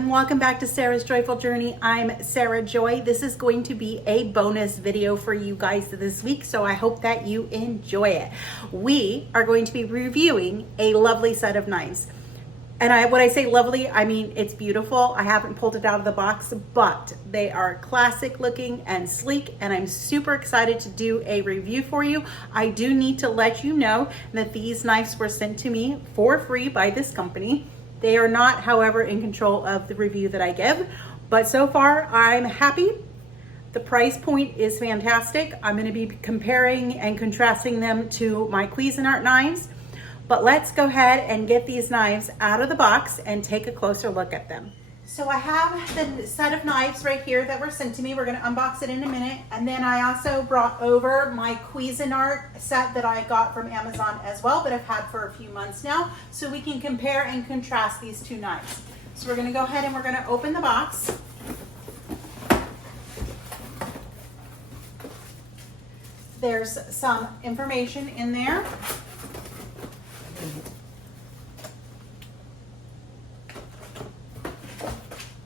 and welcome back to Sarah's Joyful Journey. I'm Sarah Joy. This is going to be a bonus video for you guys this week, so I hope that you enjoy it. We are going to be reviewing a lovely set of knives. And when I say lovely, I mean it's beautiful. I haven't pulled it out of the box, but they are classic looking and sleek, and I'm super excited to do a review for you. I do need to let you know that these knives were sent to me for free by this company. They are not, however, in control of the review that I give, but so far I'm happy. The price point is fantastic. I'm going to be comparing and contrasting them to my Cuisinart knives, but let's go ahead and get these knives out of the box and take a closer look at them. So I have the set of knives right here that were sent to me. We're going to unbox it in a minute. And then I also brought over my Cuisinart set that I got from Amazon as well, that I've had for a few months now, so we can compare and contrast these two knives. So we're going to go ahead and we're going to open the box. There's some information in there.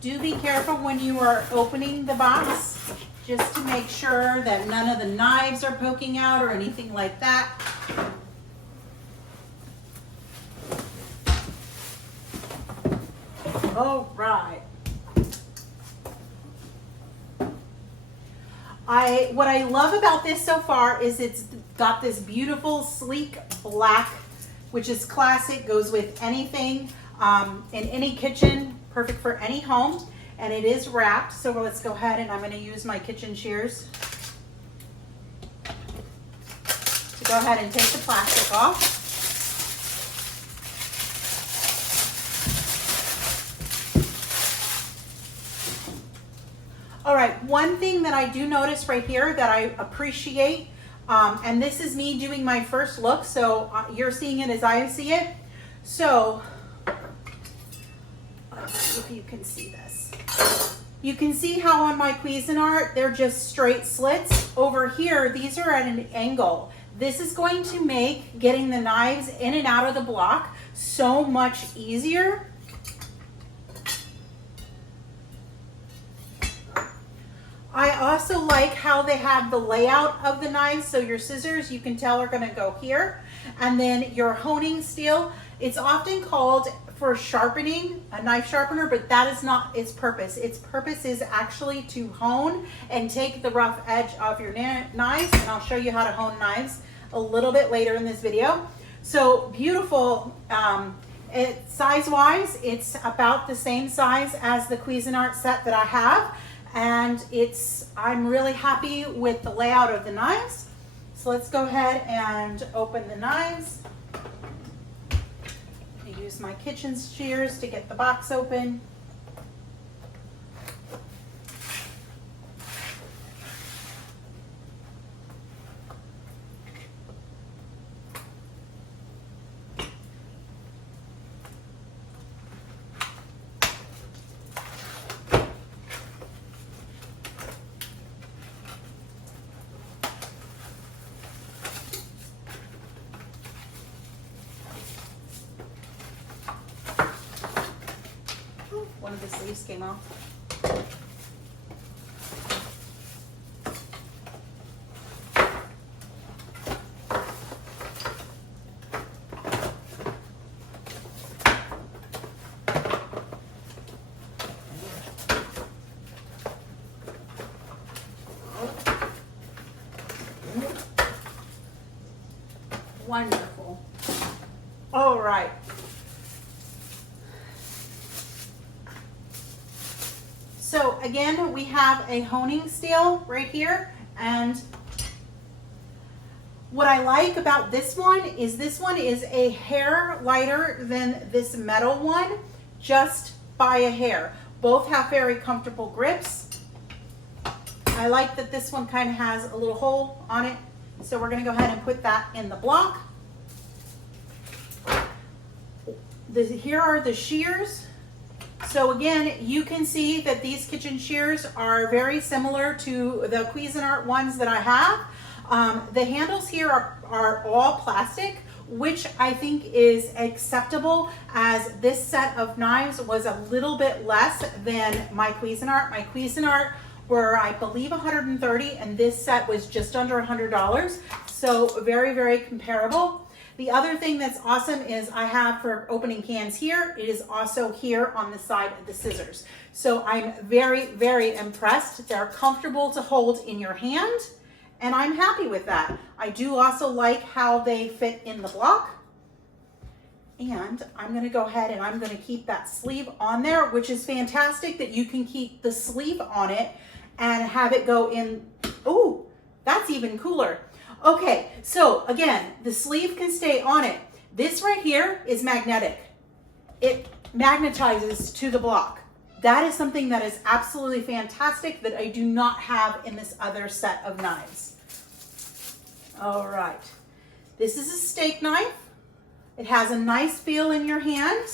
Do be careful when you are opening the box, just to make sure that none of the knives are poking out or anything like that. All right. What I love about this so far is it's got this beautiful sleek black, which is classic, goes with anything in any kitchen. Perfect for any home, and it is wrapped. So let's go ahead and I'm going to use my kitchen shears to go ahead and take the plastic off. All right, one thing that I do notice right here that I appreciate, and this is me doing my first look, so you're seeing it as I see it. So if you can see this. You can see how on my Cuisinart, they're just straight slits. Over here, these are at an angle. This is going to make getting the knives in and out of the block so much easier. I also like how they have the layout of the knives. So your scissors, you can tell, are going to go here. And then your honing steel, it's often called for sharpening, a knife sharpener, but that is not its purpose. Its purpose is actually to hone and take the rough edge off your knives, and I'll show you how to hone knives a little bit later in this video. So beautiful. Size-wise, it's about the same size as the Cuisinart set that I have, and I'm really happy with the layout of the knives. So let's go ahead and open the knives. Use my kitchen shears to get the box open. One of the sleeves came off. Wonderful. All right. So again, we have a honing steel right here, and what I like about this one is a hair lighter than this metal one, just by a hair. Both have very comfortable grips. I like that this one kind of has a little hole on it, so we're going to go ahead and put that in the block. Here are the shears. So again, you can see that these kitchen shears are very similar to the Cuisinart ones that I have. The handles here are all plastic, which I think is acceptable, as this set of knives was a little bit less than my Cuisinart. My Cuisinart were, I believe, $130, and this set was just under $100. So very, very comparable. The other thing that's awesome is I have for opening cans here, it is also here on the side of the scissors. So I'm very, very impressed. They're comfortable to hold in your hand, and I'm happy with that. I do also like how they fit in the block. And I'm gonna go ahead and I'm gonna keep that sleeve on there, which is fantastic that you can keep the sleeve on it and have it go in. Ooh, that's even cooler. Okay, so again, the sleeve can stay on it. This right here is magnetic. It magnetizes to the block. That is something that is absolutely fantastic that I do not have in this other set of knives. All right, this is a steak knife. It has a nice feel in your hand,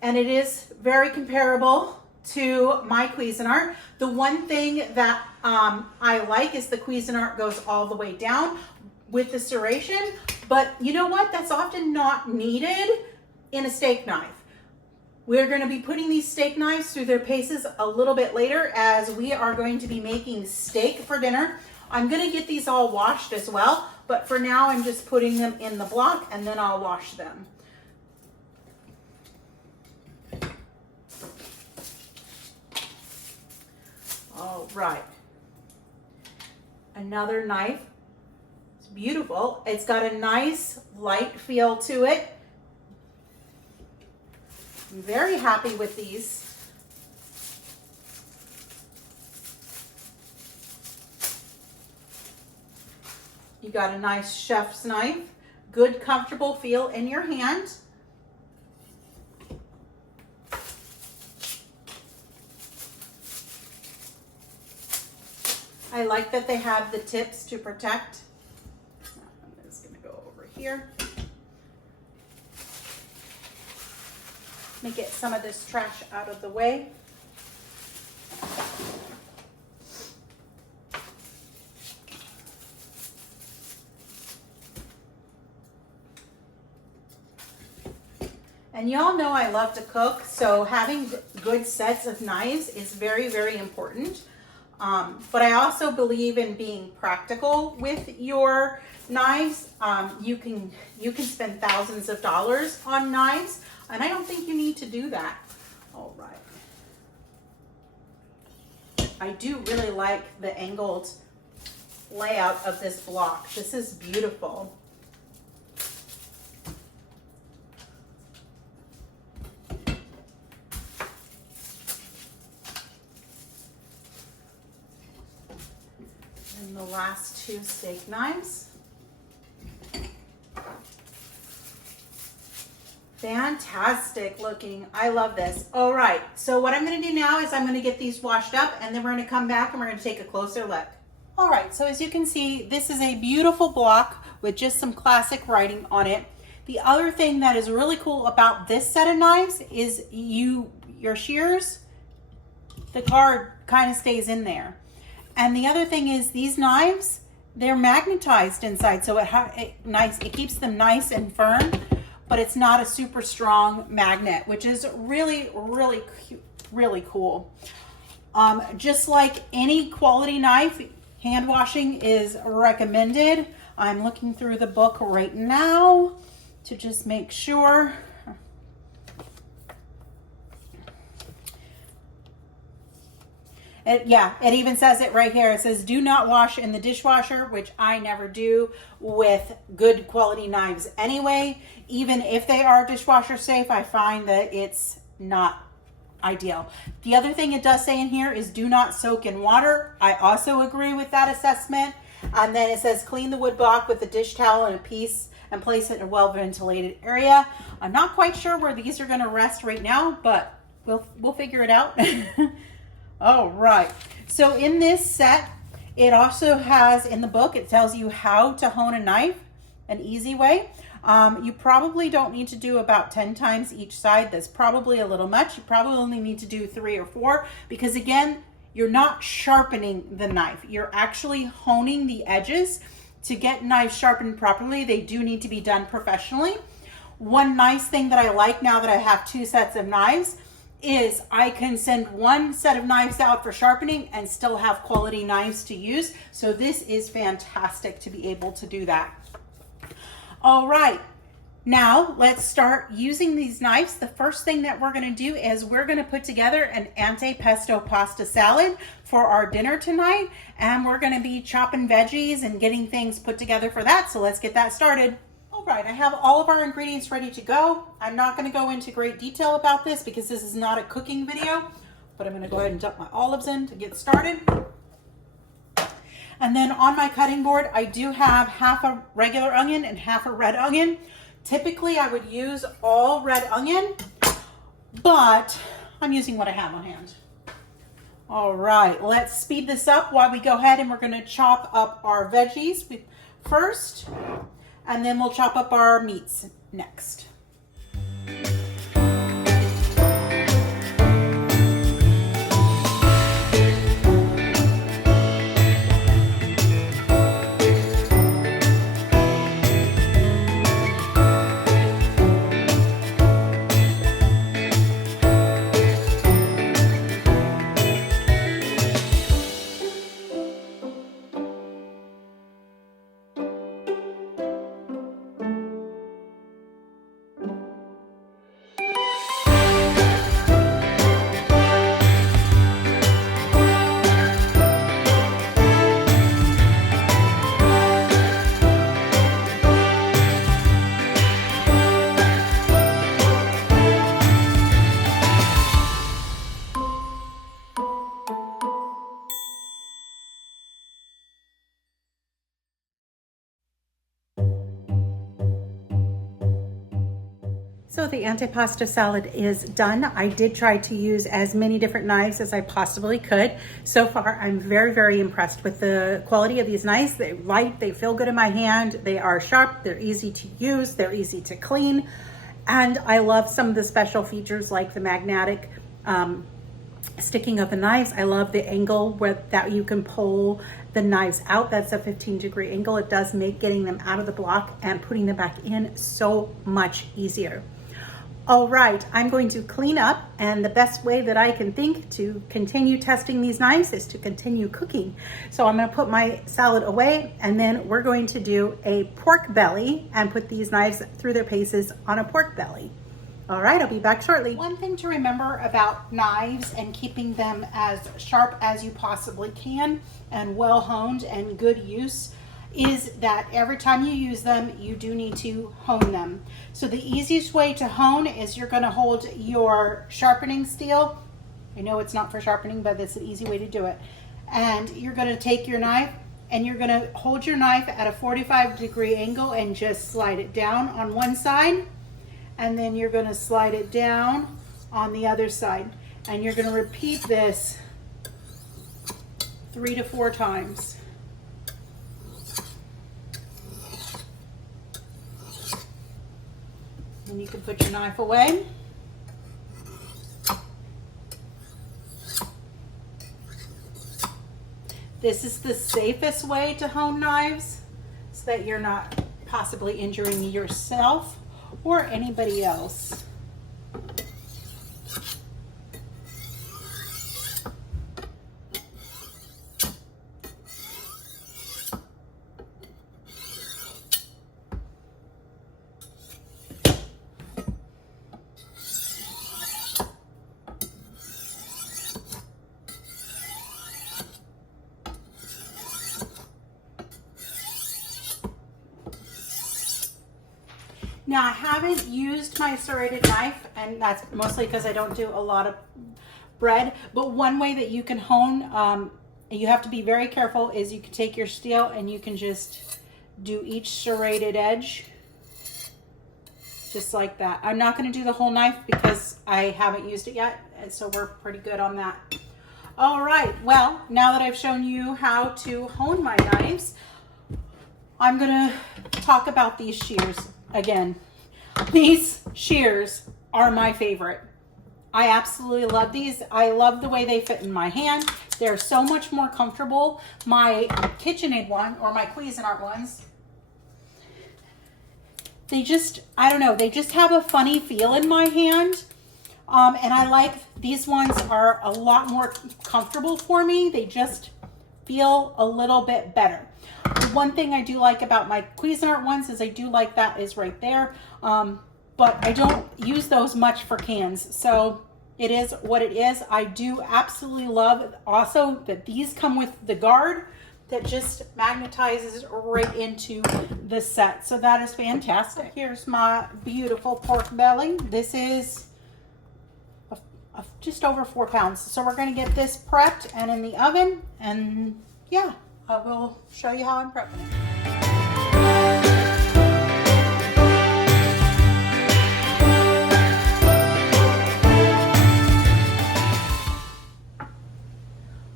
and it is very comparable to my Cuisinart. The one thing that I like is the Cuisinart goes all the way down with the serration, but you know what? That's often not needed in a steak knife. We're going to be putting these steak knives through their paces a little bit later, as we are going to be making steak for dinner. I'm going to get these all washed as well, but for now I'm just putting them in the block and then I'll wash them. All right. Another knife. It's beautiful. It's got a nice light feel to it. I'm very happy with these. You got a nice chef's knife. Good, comfortable feel in your hand. I like that they have the tips to protect. I'm just gonna go over here. Let me get some of this trash out of the way. And y'all know I love to cook, so having good sets of knives is very, very important. But I also believe in being practical with your knives. You can spend thousands of dollars on knives, and I don't think you need to do that. All right. I do really like the angled layout of this block. This is beautiful. And the last two steak knives. Fantastic looking. I love this. All right, so what I'm going to do now is I'm going to get these washed up, and then we're going to come back and we're going to take a closer look. All right, so as you can see, this is a beautiful block with just some classic writing on it. The other thing that is really cool about this set of knives is your shears, the card kind of stays in there. And the other thing is these knives, they're magnetized inside, so it keeps them nice and firm, but it's not a super strong magnet, which is really, really, really cool. Just like any quality knife, hand washing is recommended. I'm looking through the book right now to just make sure. It even says it right here. It says, do not wash in the dishwasher, which I never do with good quality knives anyway. Even if they are dishwasher safe, I find that it's not ideal. The other thing it does say in here is do not soak in water. I also agree with that assessment. And then it says clean the wood block with a dish towel and a piece and place it in a well-ventilated area. I'm not quite sure where these are going to rest right now, but we'll figure it out. All right, so in this set, it also has, in the book, it tells you how to hone a knife, an easy way. You probably don't need to do about 10 times each side. That's probably a little much. You probably only need to do 3 or 4 because, again, you're not sharpening the knife. You're actually honing the edges to get knives sharpened properly, they do need to be done professionally. One nice thing that I like now that I have 2 sets of knives is I can send 1 set of knives out for sharpening and still have quality knives to use. So this is fantastic to be able to do that. All right, now let's start using these knives. The first thing that we're gonna do is we're gonna put together an antipasto pasta salad for our dinner tonight. And we're gonna be chopping veggies and getting things put together for that. So let's get that started. All right, I have all of our ingredients ready to go. I'm not gonna go into great detail about this because this is not a cooking video, but I'm gonna go ahead and dump my olives in to get started. And then on my cutting board, I do have half a regular onion and half a red onion. Typically, I would use all red onion, but I'm using what I have on hand. All right, let's speed this up while we go ahead and we're gonna chop up our veggies first, and then we'll chop up our meats next. So the antipasta salad is done. I did try to use as many different knives as I possibly could. So far, I'm very, very impressed with the quality of these knives. They're light, they feel good in my hand, they are sharp, they're easy to use, they're easy to clean. And I love some of the special features like the magnetic sticking of the knives. I love the angle that you can pull the knives out. That's a 15-degree angle. It does make getting them out of the block and putting them back in so much easier. All right, I'm going to clean up, and the best way that I can think to continue testing these knives is to continue cooking. So I'm gonna put my salad away, and then we're going to do a pork belly and put these knives through their paces on a pork belly. All right, I'll be back shortly. One thing to remember about knives and keeping them as sharp as you possibly can and well honed and good use is that every time you use them, you do need to hone them. So the easiest way to hone is you're gonna hold your sharpening steel. I know it's not for sharpening, but it's an easy way to do it. And you're gonna take your knife and you're gonna hold your knife at a 45-degree angle and just slide it down on one side. And then you're gonna slide it down on the other side. And you're gonna repeat this 3 to 4 times. And you can put your knife away. This is the safest way to hone knives so that you're not possibly injuring yourself or anybody else. Now I haven't used my serrated knife, and that's mostly because I don't do a lot of bread, but one way that you can hone, and you have to be very careful, is you can take your steel and you can just do each serrated edge, just like that. I'm not going to do the whole knife because I haven't used it yet, and so we're pretty good on that. All right, well, now that I've shown you how to hone my knives, I'm going to talk about these shears again. These shears are my favorite. I absolutely love these. I love the way they fit in my hand. They're so much more comfortable. My KitchenAid one, or my Cuisinart ones, they just, I don't know, they just have a funny feel in my hand. And I like, these ones are a lot more comfortable for me. They just feel a little bit better. The one thing I do like about my Cuisinart ones is I do like that is right there. But I don't use those much for cans. So it is what it is. I do absolutely love also that these come with the guard that just magnetizes right into the set. So that is fantastic. Here's my beautiful pork belly. This is just over 4 pounds. So we're gonna get this prepped and in the oven, and yeah, I will show you how I'm prepping it.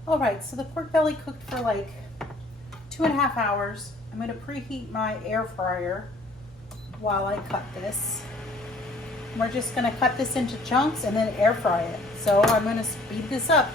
All right, so the pork belly cooked for like 2.5 hours. I'm gonna preheat my air fryer while I cut this. We're just gonna cut this into chunks and then air fry it. So I'm gonna speed this up.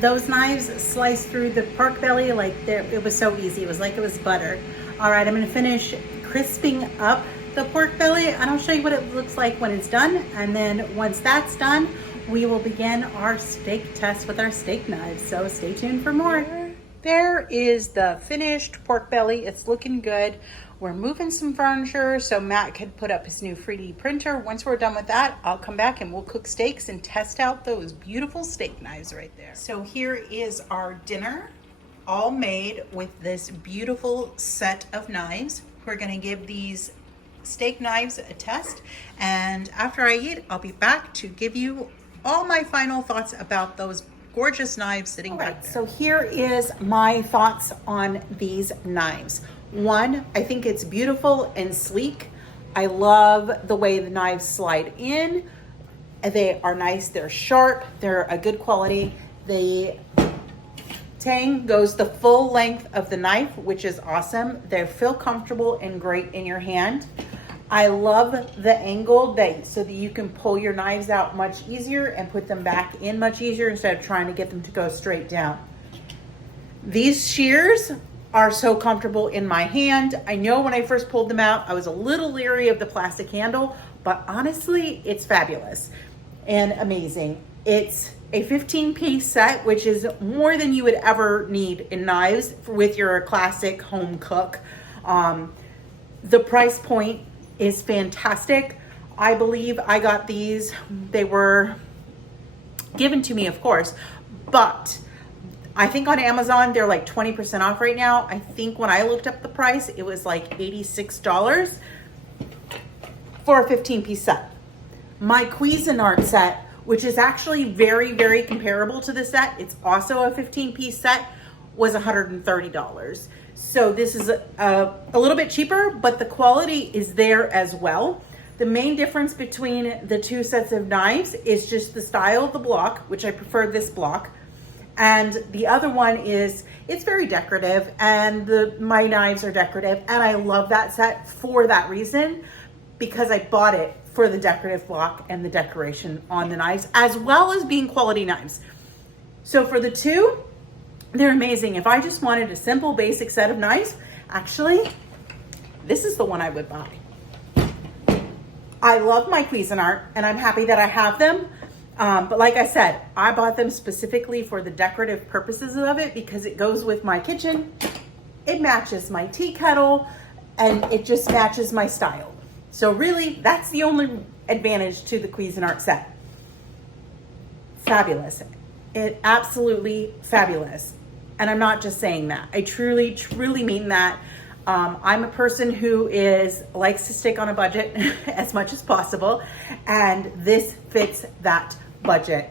Those knives sliced through the pork belly like it was so easy. It was like it was butter. All right, I'm gonna finish crisping up the pork belly and I'll show you what it looks like when it's done. And then once that's done, we will begin our steak test with our steak knives. So stay tuned for more. There is the finished pork belly. It's looking good. We're moving some furniture so Matt could put up his new 3D printer. Once we're done with that, I'll come back and we'll cook steaks and test out those beautiful steak knives right there. So here is our dinner, all made with this beautiful set of knives. We're gonna give these steak knives a test, and after I eat, I'll be back to give you all my final thoughts about those gorgeous knives sitting back there. So here is my thoughts on these knives. One, I think it's beautiful and sleek. I love the way the knives slide in. They are nice, they're sharp, they're a good quality. The tang goes the full length of the knife, which is awesome. They feel comfortable and great in your hand. I love the angle so that you can pull your knives out much easier and put them back in much easier instead of trying to get them to go straight down. These shears are so comfortable in my hand. I know when I first pulled them out, I was a little leery of the plastic handle, but honestly, it's fabulous and amazing. It's a 15-piece set, which is more than you would ever need in knives with your classic home cook. The price point is fantastic. I believe I got these, they were given to me, of course, but I think on Amazon, they're like 20% off right now. I think when I looked up the price, it was like $86 for a 15-piece set. My Cuisinart set, which is actually very, very comparable to the set, it's also a 15-piece set, was $130. So this is a little bit cheaper, but the quality is there as well. The main difference between the two sets of knives is just the style of the block, which I prefer this block. And the other one is, it's very decorative, and my knives are decorative, and I love that set for that reason, because I bought it for the decorative block and the decoration on the knives, as well as being quality knives. So for the two, they're amazing. If I just wanted a simple basic set of knives, actually, this is the one I would buy. I love my Cuisinart, and I'm happy that I have them. But like I said, I bought them specifically for the decorative purposes of it because it goes with my kitchen, it matches my tea kettle, and it just matches my style. So really, that's the only advantage to the Cuisinart set. Fabulous. It absolutely fabulous. And I'm not just saying that. I truly, truly mean that. I'm a person who likes to stick on a budget as much as possible, and this fits that budget.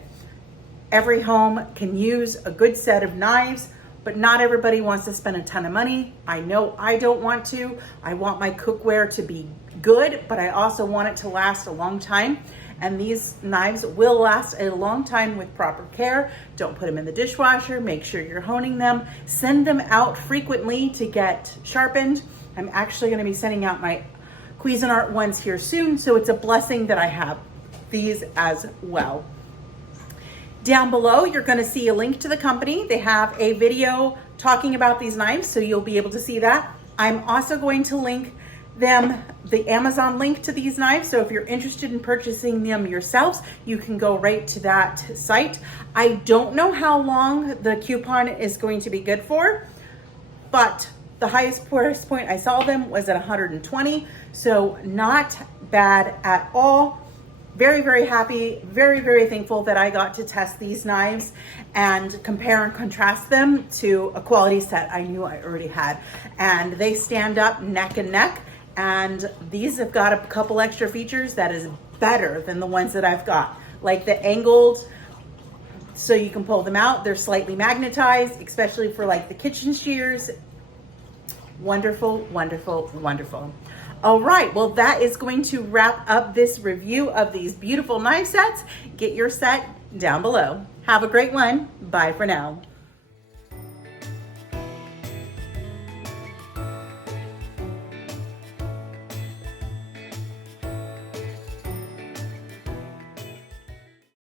Every home can use a good set of knives, but not everybody wants to spend a ton of money. I know I don't want to. I want my cookware to be good, but I also want it to last a long time. And these knives will last a long time with proper care. Don't put them in the dishwasher. Make sure you're honing them. Send them out frequently to get sharpened. I'm actually going to be sending out my Cuisinart ones here soon, so it's a blessing that I have these as well. Down below, you're going to see a link to the company. They have a video talking about these knives, so you'll be able to see that. I'm also going to link them the Amazon link to these knives, so if you're interested in purchasing them yourselves, you can go right to that site. I don't know how long the coupon is going to be good for, but the highest price point I saw them was at 120, so not bad at all. Very, very happy, very, very thankful that I got to test these knives and compare and contrast them to a quality set I knew I already had. And they stand up neck and neck, and these have got a couple extra features that is better than the ones that I've got, like the angled, so you can pull them out. They're slightly magnetized, especially for like the kitchen shears. Wonderful, wonderful, wonderful. All right, well, that is going to wrap up this review of these beautiful knife sets. Get your set down below. Have a great one. Bye for now.